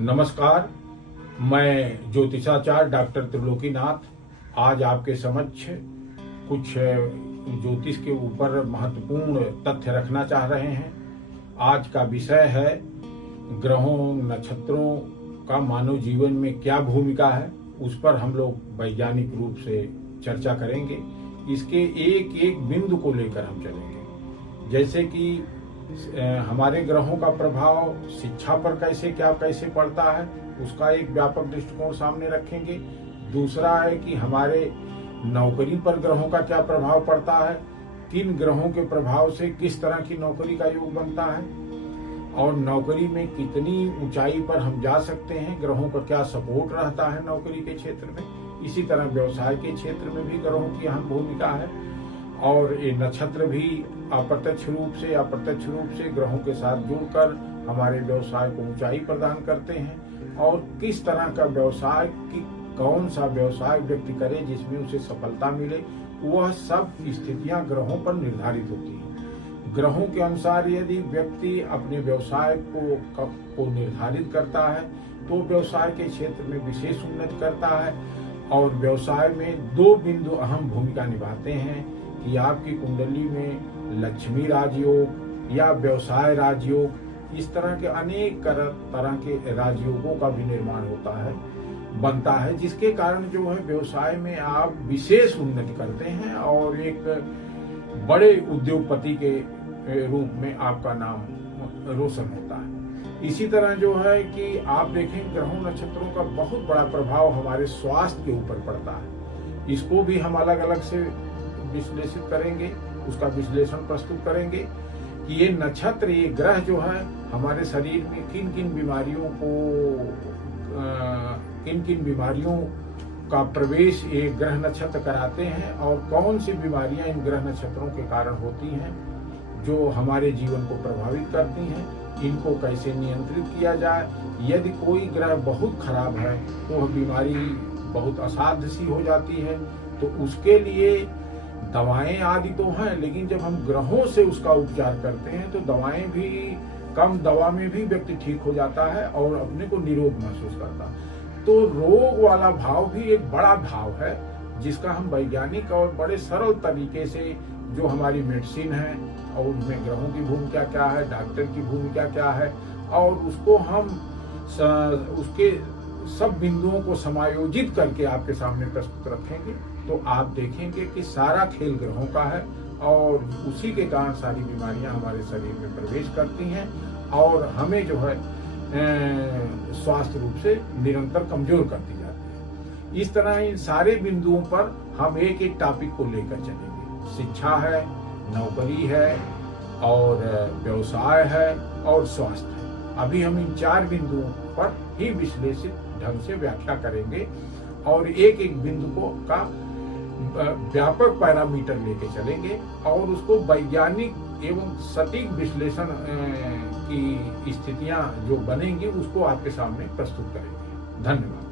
नमस्कार, मैं ज्योतिषाचार्य डॉक्टर त्रिलोकीनाथ आज आपके समक्ष कुछ ज्योतिष के ऊपर महत्वपूर्ण तथ्य रखना चाह रहे हैं। आज का विषय है ग्रहों नक्षत्रों का मानव जीवन में क्या भूमिका है। उस पर हम लोग वैज्ञानिक रूप से चर्चा करेंगे। इसके एक एक बिंदु को लेकर हम चलेंगे, जैसे कि हमारे ग्रहों का प्रभाव शिक्षा पर कैसे पड़ता है, उसका एक व्यापक दृष्टिकोण सामने रखेंगे। दूसरा है कि हमारे नौकरी पर ग्रहों का क्या प्रभाव पड़ता है, किन ग्रहों के प्रभाव से किस तरह की नौकरी का योग बनता है और नौकरी में कितनी ऊंचाई पर हम जा सकते हैं, ग्रहों का क्या सपोर्ट रहता है नौकरी के क्षेत्र में। इसी तरह व्यवसाय के क्षेत्र में भी ग्रहों की अहम भूमिका है और ये नक्षत्र भी अप्रत्यक्ष रूप से ग्रहों के साथ जुड़कर हमारे व्यवसाय को ऊंचाई प्रदान करते हैं और किस तरह का व्यवसाय की कौन सा व्यवसाय व्यक्ति करे जिसमें उसे सफलता मिले, वह सब स्थितियां ग्रहों पर निर्धारित होती हैं। ग्रहों के अनुसार यदि व्यक्ति अपने व्यवसाय को निर्धारित करता है तो व्यवसाय के क्षेत्र में विशेष उन्नति करता है। और व्यवसाय में दो बिंदु अहम भूमिका निभाते हैं कि आपकी कुंडली में लक्ष्मी राजयोग या व्यवसाय राजयोग, इस तरह के अनेक तरह के राजयोगों का भी निर्माण बनता है, जिसके कारण जो है व्यवसाय में आप विशेष उन्नति करते हैं और एक बड़े उद्योगपति के रूप में आपका नाम रोशन होता है। इसी तरह जो है कि आप देखें ग्रहों नक्षत्रों का बहुत बड़ा प्रभाव हमारे स्वास्थ्य के ऊपर पड़ता है। इसको भी हम अलग अलग से विश्लेषित करेंगे, उसका विश्लेषण प्रस्तुत करेंगे कि ये नक्षत्र, ये ग्रह जो है हमारे शरीर में किन किन बीमारियों का प्रवेश ये ग्रह नक्षत्र कराते हैं और कौन सी बीमारियां इन ग्रह नक्षत्रों के कारण होती हैं जो हमारे जीवन को प्रभावित करती हैं। इनको कैसे नियंत्रित किया जाए। यदि कोई ग्रह बहुत खराब है तो वह बीमारी बहुत असाध्य सी हो जाती है, तो उसके लिए दवाएं आदि तो हैं, लेकिन जब हम ग्रहों से उसका उपचार करते हैं तो दवाएं भी कम दवा में भी व्यक्ति ठीक हो जाता है और अपने को निरोग महसूस करता है। तो रोग वाला भाव भी एक बड़ा भाव है जिसका हम वैज्ञानिक और बड़े सरल तरीके से जो हमारी मेडिसिन है और उसमें ग्रहों की भूमिका क्या है, डॉक्टर की भूमिका क्या है और उसको हम उसके सब बिंदुओं को समायोजित करके आपके सामने प्रस्तुत रखेंगे, तो आप देखेंगे कि सारा खेल ग्रहों का है और उसी के कारण सारी बीमारियां हमारे शरीर में प्रवेश करती हैं और हमें जो है स्वास्थ्य रूप से निरंतर कमजोर करती जाती है। इस तरह इन सारे बिंदुओं पर हम एक एक टॉपिक को लेकर चलेंगे। शिक्षा है, नौकरी है और व्यवसाय है और स्वास्थ्य है। अभी हम इन चार बिंदुओं पर ही विश्लेषित ढंग से व्याख्या करेंगे और एक एक बिंदु का व्यापक पैरामीटर लेके चलेंगे और उसको वैज्ञानिक एवं सटीक विश्लेषण की स्थितियां जो बनेंगी उसको आपके सामने प्रस्तुत करेंगे। धन्यवाद।